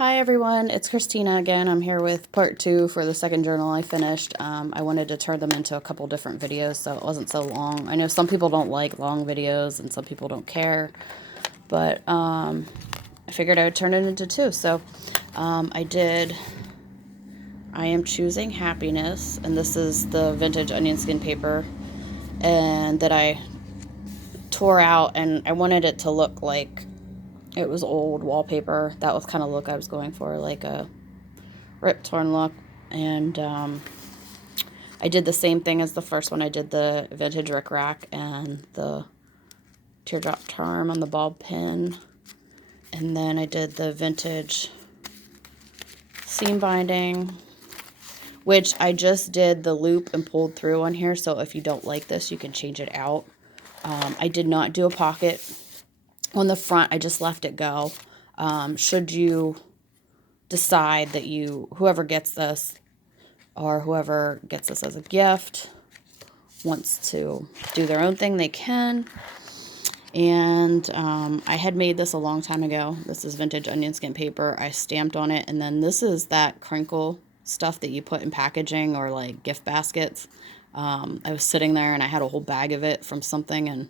Hi everyone, it's Christina again. I'm here with part 2 for the second journal I finished. I wanted to turn them into a couple different videos so it wasn't so long. I know some people don't like long videos and some people don't care, but I figured I would turn it into 2. So I am choosing happiness, and this is the vintage onion skin paper and that I tore out, and I wanted it to look like it was old wallpaper. That was kind of look I was going for, like a rip torn look. And I did the same thing as the first one. I did the vintage Rick Rack and the teardrop charm on the ball pin, and then I did the vintage seam binding, which I just did the loop and pulled through on here, so if you don't like this you can change it out. I did not do a pocket on the front. I just left it go. Should you decide that whoever gets this or whoever gets this as a gift wants to do their own thing, they can. And I had made this a long time ago. This is vintage onion skin paper. I stamped on it, and then this is that crinkle stuff that you put in packaging or like gift baskets. I was sitting there and I had a whole bag of it from something, and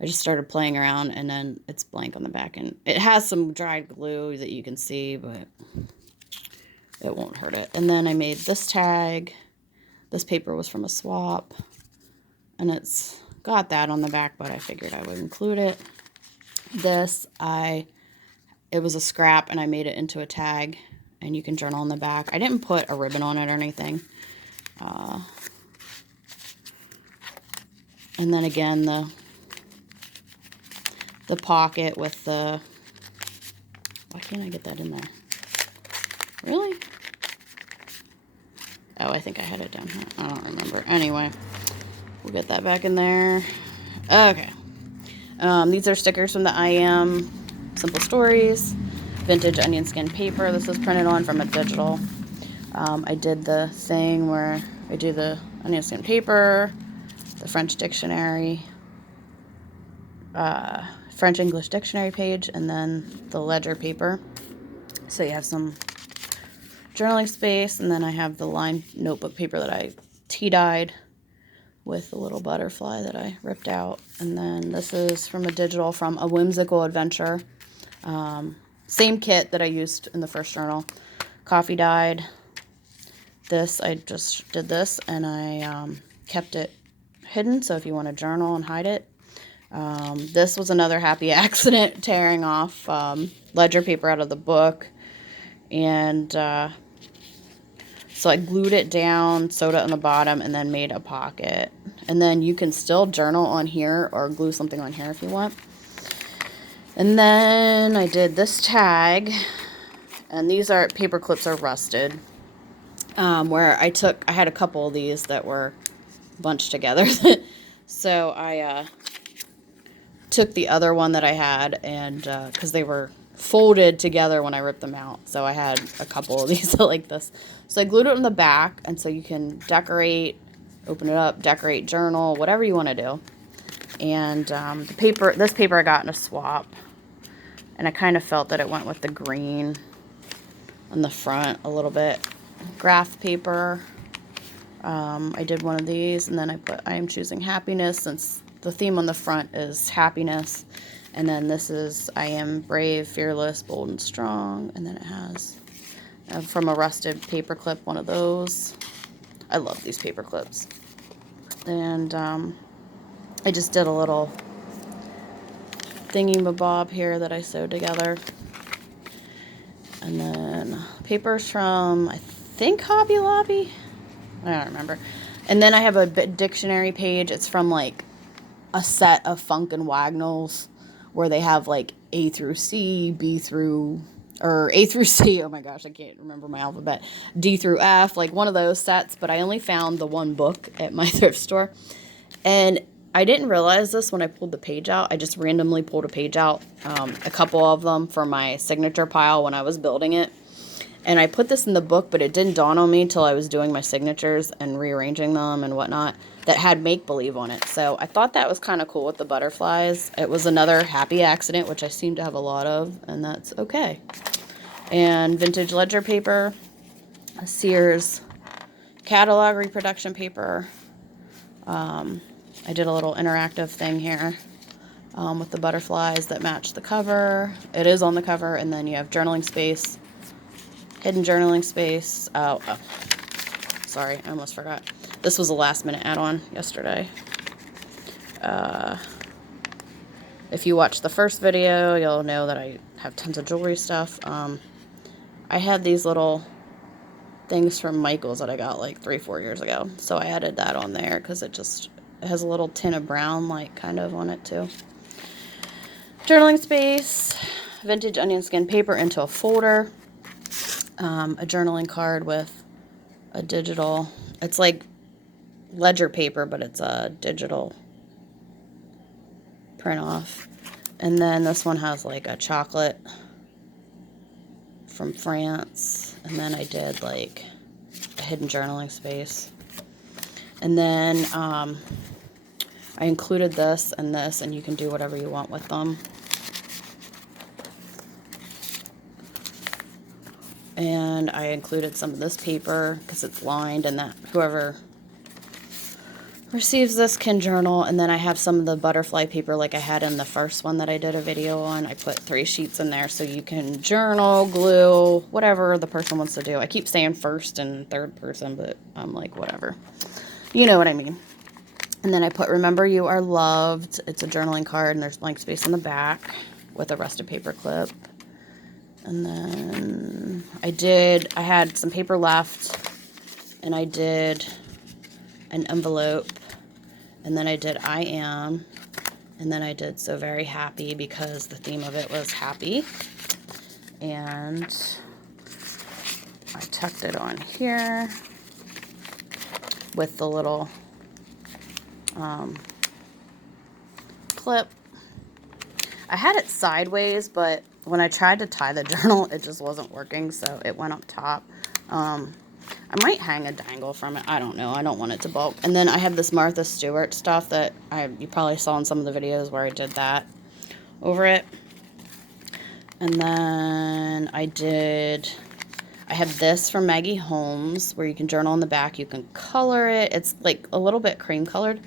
I just started playing around, and then it's blank on the back, and it has some dried glue that you can see, but it won't hurt it. And then I made this tag. This paper was from a swap, and it's got that on the back, but I figured I would include it. It was a scrap, and I made it into a tag, and you can journal on the back. I didn't put a ribbon on it or anything. And then again, the pocket with the... Why can't I get that in there? Really? Oh, I think I had it down here. I don't remember. Anyway, we'll get that back in there. Okay. These are stickers from the I Am Simple Stories. Vintage onion skin paper. This was printed on from a digital. I did the thing where I do the onion skin paper, the French dictionary, French English dictionary page, and then the ledger paper. So you have some journaling space, and then I have the lined notebook paper that I tea-dyed with a little butterfly that I ripped out. And then this is from a digital from A Whimsical Adventure. Same kit that I used in the first journal. Coffee dyed. This, I just did this, and I kept it hidden, so if you want to journal and hide it. This was another happy accident, tearing off ledger paper out of the book. And so I glued it down, sewed it on the bottom, and then made a pocket. And then you can still journal on here or glue something on here if you want. And then I did this tag, and these paper clips are rusted. Where I had a couple of these that were bunched together. So I took the other one that I had, and because they were folded together when I ripped them out, so I had a couple of these like this. So I glued it on the back, and so you can decorate, open it up, decorate, journal, whatever you want to do. And this paper I got in a swap, and I kind of felt that it went with the green on the front a little bit. Graph paper. I did one of these, and then I put I Am Choosing Happiness, since the theme on the front is happiness. And then this is I am brave, fearless, bold, and strong. And then it has from a rusted paper clip, one of those. I love these paper clips. And I just did a little thingy-mabob here that I sewed together. And then papers from, I think, Hobby Lobby. I don't remember. And then I have a dictionary page. It's from like a set of Funk and Wagnalls, where they have like A through C, A through C, oh my gosh, I can't remember my alphabet, D through F, like one of those sets, but I only found the one book at my thrift store. And I didn't realize this when I pulled the page out. I just randomly pulled a page out, a couple of them for my signature pile when I was building it. And I put this in the book, but it didn't dawn on me until I was doing my signatures and rearranging them and whatnot, that had make-believe on it. So I thought that was kind of cool with the butterflies. It was another happy accident, which I seem to have a lot of, and that's okay. and vintage ledger paper, a Sears catalog reproduction paper. I did a little interactive thing here with the butterflies that match the cover. It is on the cover, and then you have journaling space, hidden journaling space. Oh, sorry, I almost forgot. This was a last minute add-on yesterday. If you watched the first video, you'll know that I have tons of jewelry stuff. I had these little things from Michaels that I got like 3-4 years ago. So I added that on there because it has a little tint of brown like kind of on it too. Journaling space, vintage onion skin paper into a folder, a journaling card with a digital, it's like ledger paper, but it's a digital print off. And then this one has like a chocolate from France. And then I did like a hidden journaling space. And then I included this, and you can do whatever you want with them. And I included some of this paper because it's lined, and that whoever receives this can journal. And then I have some of the butterfly paper like I had in the first one that I did a video on. I put 3 sheets in there so you can journal, glue, whatever the person wants to do. I keep saying first and third person, but I'm like, whatever. You know what I mean. And then I put remember you are loved. It's a journaling card, and there's blank space in the back with a rusted paper clip. And then I had some paper left, and I did an envelope, and then I did I am, and then I did so very happy because the theme of it was happy. And I tucked it on here with the little clip. I had it sideways, but when I tried to tie the journal, it just wasn't working, so it went up top. I might hang a dangle from it. I don't know. I don't want it to bulk. And then I have this Martha Stewart stuff that you probably saw in some of the videos where I did that over it. And then I have this from Maggie Holmes where you can journal in the back. You can color it. It's like a little bit cream colored.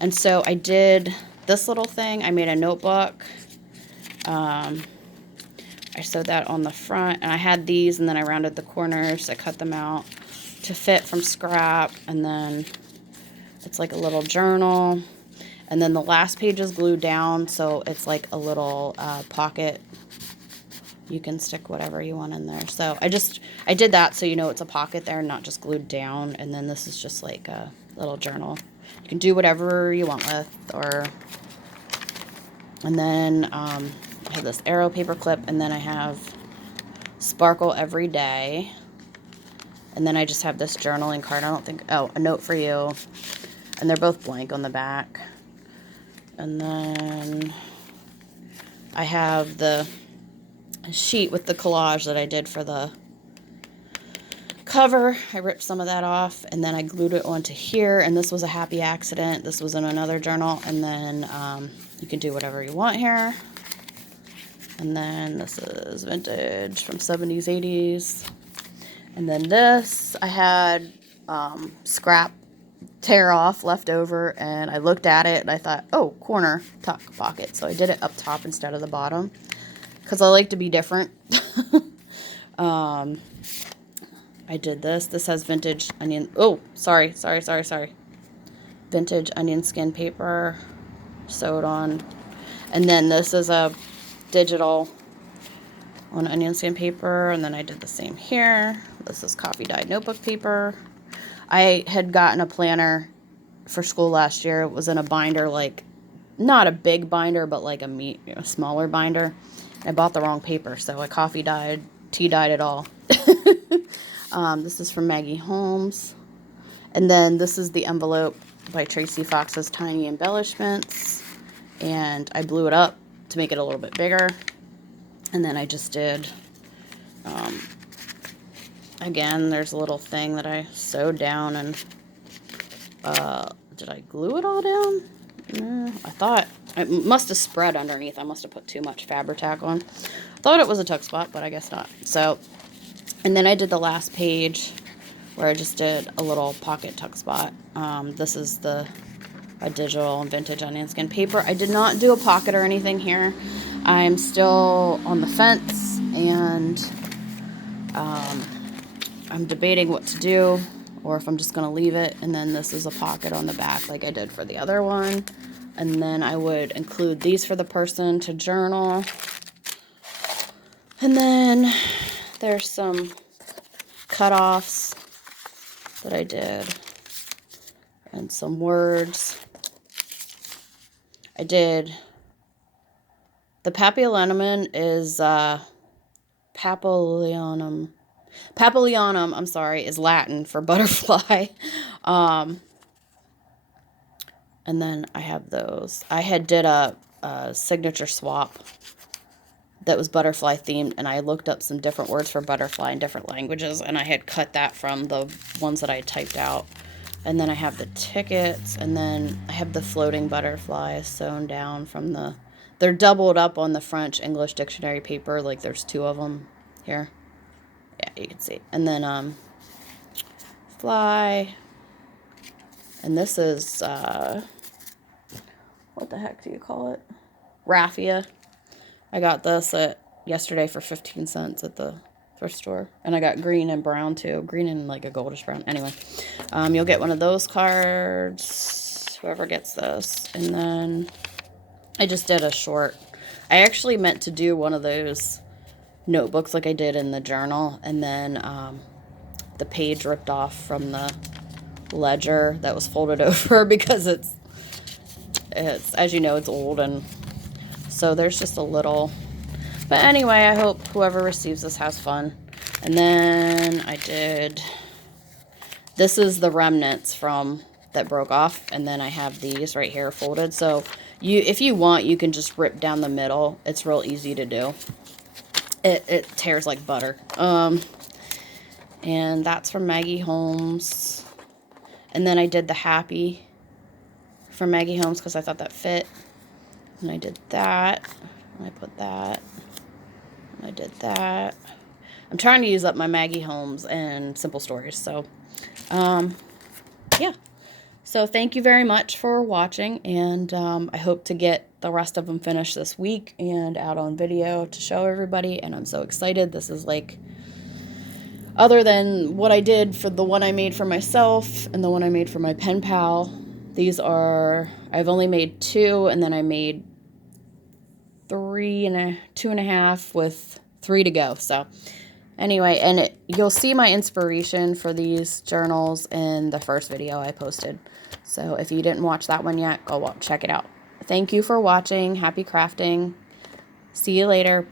And so I did this little thing. I made a notebook. I sewed that on the front, and I had these, and then I rounded the corners. I cut them out to fit from scrap, and then it's like a little journal. And then the last page is glued down, so it's like a little pocket. You can stick whatever you want in there. So I did that so you know it's a pocket there, not just glued down. And then this is just like a little journal. You can do whatever you want with, and then I have this arrow paper clip, and then I have Sparkle Every Day. And then I just have this journaling card. A note for you. And they're both blank on the back. And then I have the sheet with the collage that I did for the cover. I ripped some of that off, and then I glued it onto here. And this was a happy accident. This was in another journal. And then you can do whatever you want here. And then this is vintage from 70s, 80s. And then this, I had scrap tear off left over, and I looked at it and I thought, oh, corner tuck pocket. So I did it up top instead of the bottom because I like to be different. I did this. This has vintage onion. Oh, sorry. Vintage onion skin paper sewed on. And then this is a digital on onion skin paper, and then I did the same here. This is coffee dyed notebook paper. I had gotten a planner for school last year. It was in a binder, like not a big binder, but like a smaller binder. I bought the wrong paper, so I coffee dyed, tea dyed it all. This is from Maggie Holmes, and then this is the envelope by Tracy Fox's Tiny Embellishments, and I blew it up to make it a little bit bigger. And then I just did, again, there's a little thing that I sewed down, and did I glue it all down? No, I thought it must have spread underneath. I must have put too much Fabri-Tac on. Thought it was a tuck spot, but I guess not. So, and then I did the last page where I just did a little pocket tuck spot. This is a digital and vintage onion skin paper. I did not do a pocket or anything here. I'm still on the fence, and I'm debating what to do, or if I'm just going to leave it. And then this is a pocket on the back like I did for the other one. And then I would include these for the person to journal. And then there's some cutoffs that I did, and some words. I did, the papilionum is, papilionum, I'm sorry, is Latin for butterfly. And then I have those. I did a signature swap that was butterfly themed, and I looked up some different words for butterfly in different languages, and I had cut that from the ones that I typed out. And then I have the tickets, and then I have the floating butterflies sewn down from they're doubled up on the French English dictionary paper, like there's 2 of them here. Yeah, you can see. And then fly, and this is what the heck do you call it? Raffia. I got this yesterday for 15 cents at the thrift store. And I got green and brown too. Green and like a goldish brown. Anyway, you'll get one of those cards, whoever gets this. And then I just did a short. I actually meant to do one of those notebooks like I did in the journal. And then the page ripped off from the ledger that was folded over because it's as you know, it's old, and so there's just a little. But anyway, I hope whoever receives this has fun. And then I did, this is the remnants from that broke off, and then I have these right here folded. So if you want, you can just rip down the middle. It's real easy to do. It tears like butter. And that's from Maggie Holmes. And then I did the happy from Maggie Holmes because I thought that fit. And I did that. And I put that. And I did that. I'm trying to use up my Maggie Holmes and Simple Stories. So, yeah. So thank you very much for watching. And I hope to get the rest of them finished this week and out on video to show everybody. And I'm so excited. This is like, other than what I did for the one I made for myself and the one I made for my pen pal, these are, I've only made 2, and then I made 2.5 with 3 to go. So anyway, and you'll see my inspiration for these journals in the first video I posted. So if you didn't watch that one yet, go check it out. Thank you for watching. Happy crafting. See you later.